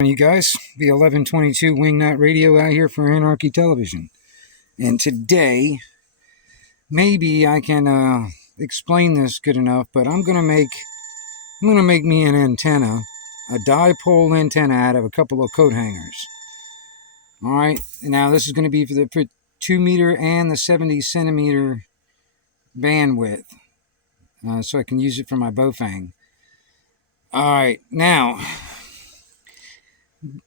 You guys, the 1122 Wingnut Radio out here for Anarchy Television. And today, maybe I can explain this good enough, but I'm gonna make me an antenna, a dipole antenna out of a couple of coat hangers. All right, now this is going to be for 2 meter and the 70 centimeter bandwidth, so I can use it for my bowfang. All right, now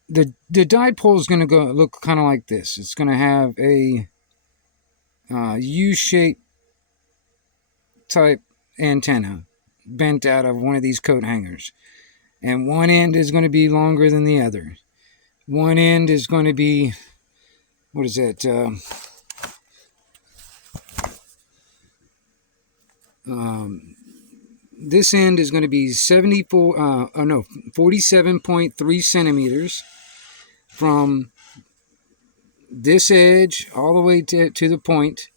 the dipole is going to look kind of like this. It's going to have a U-shaped type antenna bent out of one of these coat hangers, and one end is going to be longer than the other. One end is going to be, what is that? This end is going to be 47.3 centimeters from this edge all the way to the point,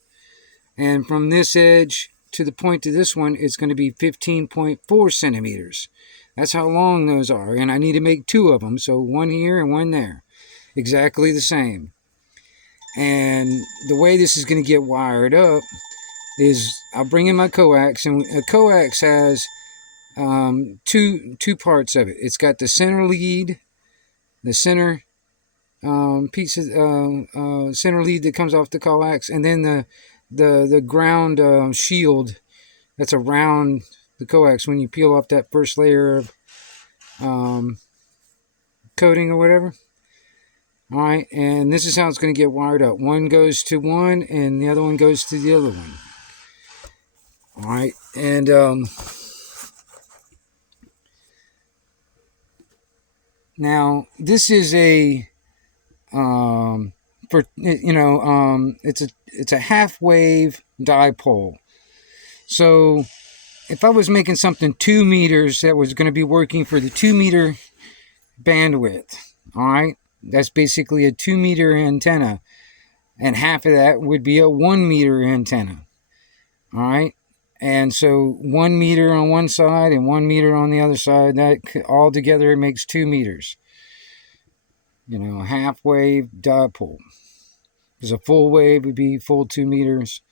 and from this edge to the point to this one, it's going to be 15.4 centimeters. That's how long those are, and I need to make two of them, so one here and one there, exactly the same. And the way this is going to get wired up is I'll bring in my coax, and a coax has two parts of it. It's got the center lead, the center piece of center lead that comes off the coax, and then the ground shield that's around the coax when you peel off that first layer of coating or whatever. All right, and this is how it's going to get wired up. One goes to one, and the other one goes to the other one. All right, and now this is a it's a half wave dipole. So if I was making something 2 meters that was going to be working for the 2 meter bandwidth, all right, that's basically a 2 meter antenna, and half of that would be a 1 meter antenna. All right, and so 1 meter on one side and 1 meter on the other side, that all together makes 2 meters. A half wave dipole. Because a full wave would be full 2 meters,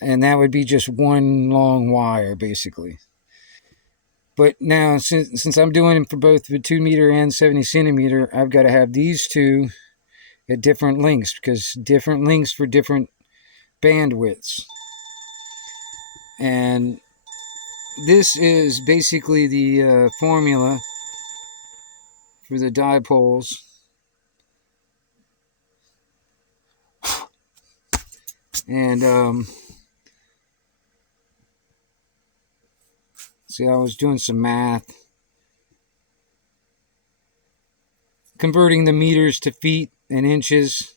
and that would be just one long wire, basically. But now, since I'm doing it for both the 2 meter and 70 centimeter, I've got to have these two at different lengths, because different lengths for different bandwidths. And this is basically the formula for the dipoles. And see, I was doing some math, converting the meters to feet and inches,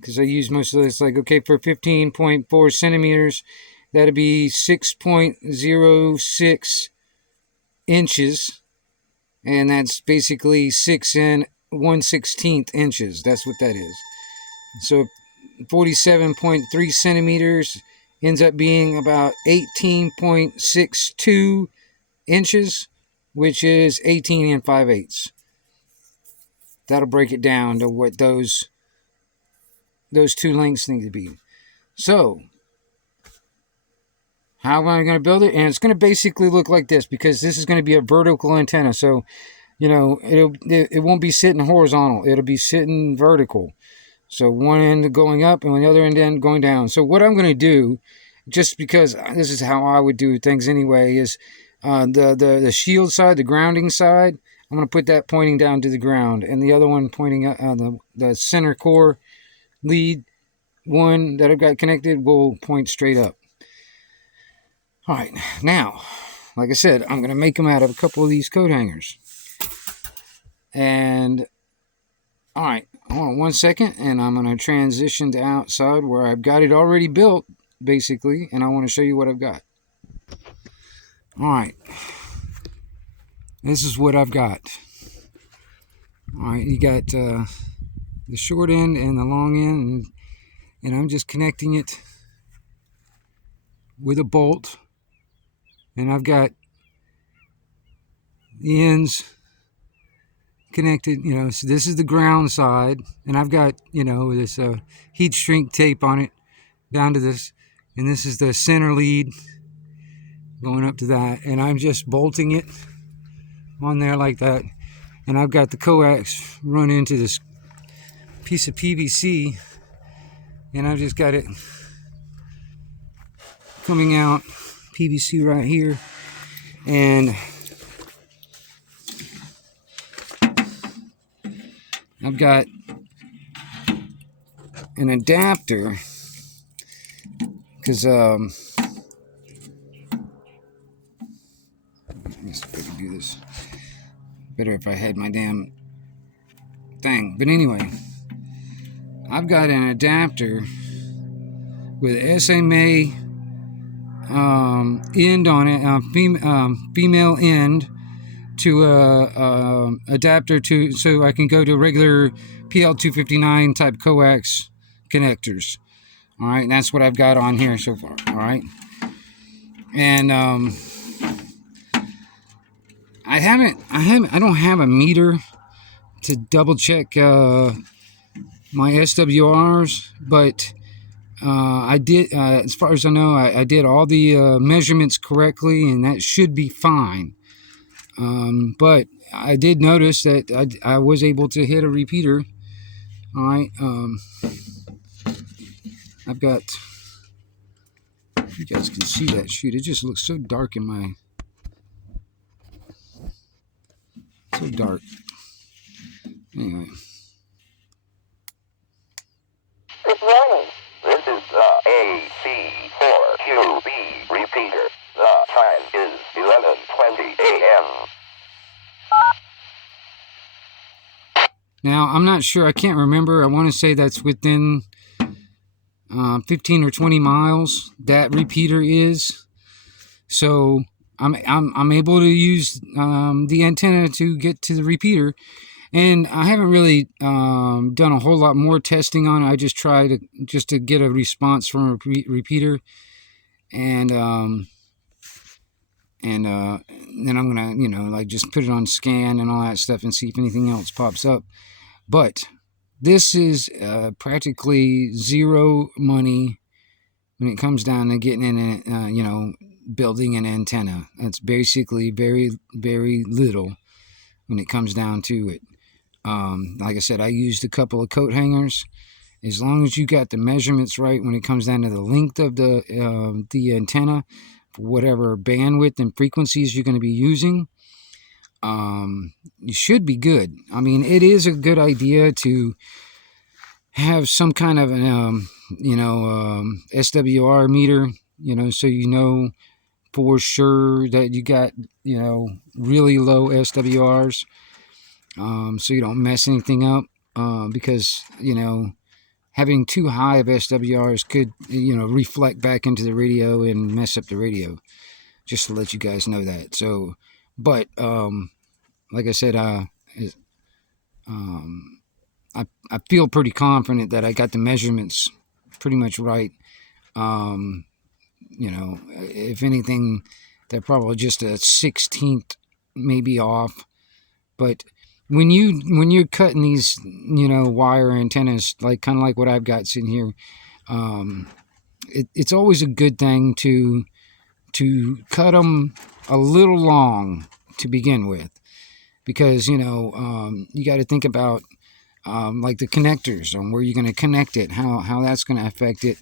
because I use most of this. Like, okay, for 15.4 centimeters, that'd be 6.06 inches, and that's basically 6 and 1/16 inches. That's what that is. So 47.3 centimeters ends up being about 18.62 inches, which is 18 5/8. That'll break it down to what those two lengths need to be. So, how am I going to build it? And it's going to basically look like this, because this is going to be a vertical antenna. So, it won't be sitting horizontal. It'll be sitting vertical. So one end going up and the other end going down. So what I'm going to do, just because this is how I would do things anyway, is the shield side, the grounding side, I'm going to put that pointing down to the ground, and the other one pointing the center core lead one that I've got connected will point straight up. All right, now, like I said, I'm going to make them out of a couple of these coat hangers. And all right, hold on 1 second, and I'm going to transition to outside where I've got it already built, basically, and I want to show you what I've got. All right, this is what I've got. All right, you got the short end and the long end, and I'm just connecting it with a bolt, and I've got the ends connected, so this is the ground side, and I've got, this heat shrink tape on it down to this, and this is the center lead going up to that, and I'm just bolting it on there like that, and I've got the coax run into this piece of PVC, and I've just got it coming out, PVC right here, and I've got an adapter, because I do this better if I had my damn thing. But anyway, I've got an adapter with SMA end on it, female end, to adapter to, so I can go to regular PL259 type coax connectors. All right, and that's what I've got on here so far. All right, and I don't have a meter to double check my SWRs, but I did, as far as I know, I did all the measurements correctly, and that should be fine. But I did notice that I was able to hit a repeater. All right, I've got, you guys can see that shoot. It just looks so dark in my, so dark. Anyway. Good morning. This is the AC4QB repeater. The time is 11:20 a.m. Now, I'm not sure. I can't remember. I want to say that's within 15 or 20 miles. That repeater is. So I'm able to use the antenna to get to the repeater, and I haven't really done a whole lot more testing on it. I just tried to get a response from a repeater, and then I'm gonna like just put it on scan and all that stuff and see if anything else pops up. But this is practically zero money when it comes down to getting in it, building an antenna. That's basically very, very little when it comes down to it. Like I said, I used a couple of coat hangers. As long as you got the measurements right when it comes down to the length of the antenna, for whatever bandwidth and frequencies you're going to be using, you should be good. I mean, it is a good idea to have some kind of an SWR meter, so you know for sure that you got really low SWRs, so you don't mess anything up, because having too high of SWRs could reflect back into the radio and mess up the radio. Just to let you guys know that. So, but like I said, I feel pretty confident that I got the measurements pretty much right. If anything, they're probably just a 16th maybe off. But when you're cutting these wire antennas, kind of like what I've got sitting here, it's always a good thing to cut them a little long to begin with, because you got to think about like the connectors on where you're going to connect it, how that's going to affect it,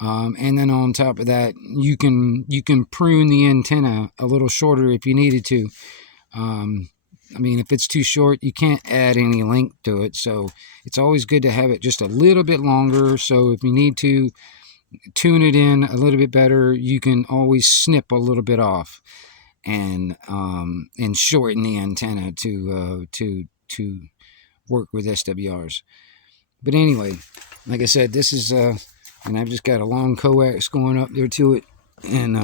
and then on top of that, you can prune the antenna a little shorter if you needed to. I mean, if it's too short, you can't add any length to it, so it's always good to have it just a little bit longer. So if you need to tune it in a little bit better, you can always snip a little bit off and shorten the antenna to work with SWRs. But anyway, like I said, this is and I've just got a long coax going up there to it, and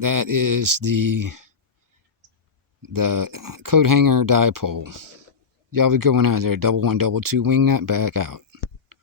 that is the coat hanger dipole. Y'all be going out there, double one, double two, wing that back out.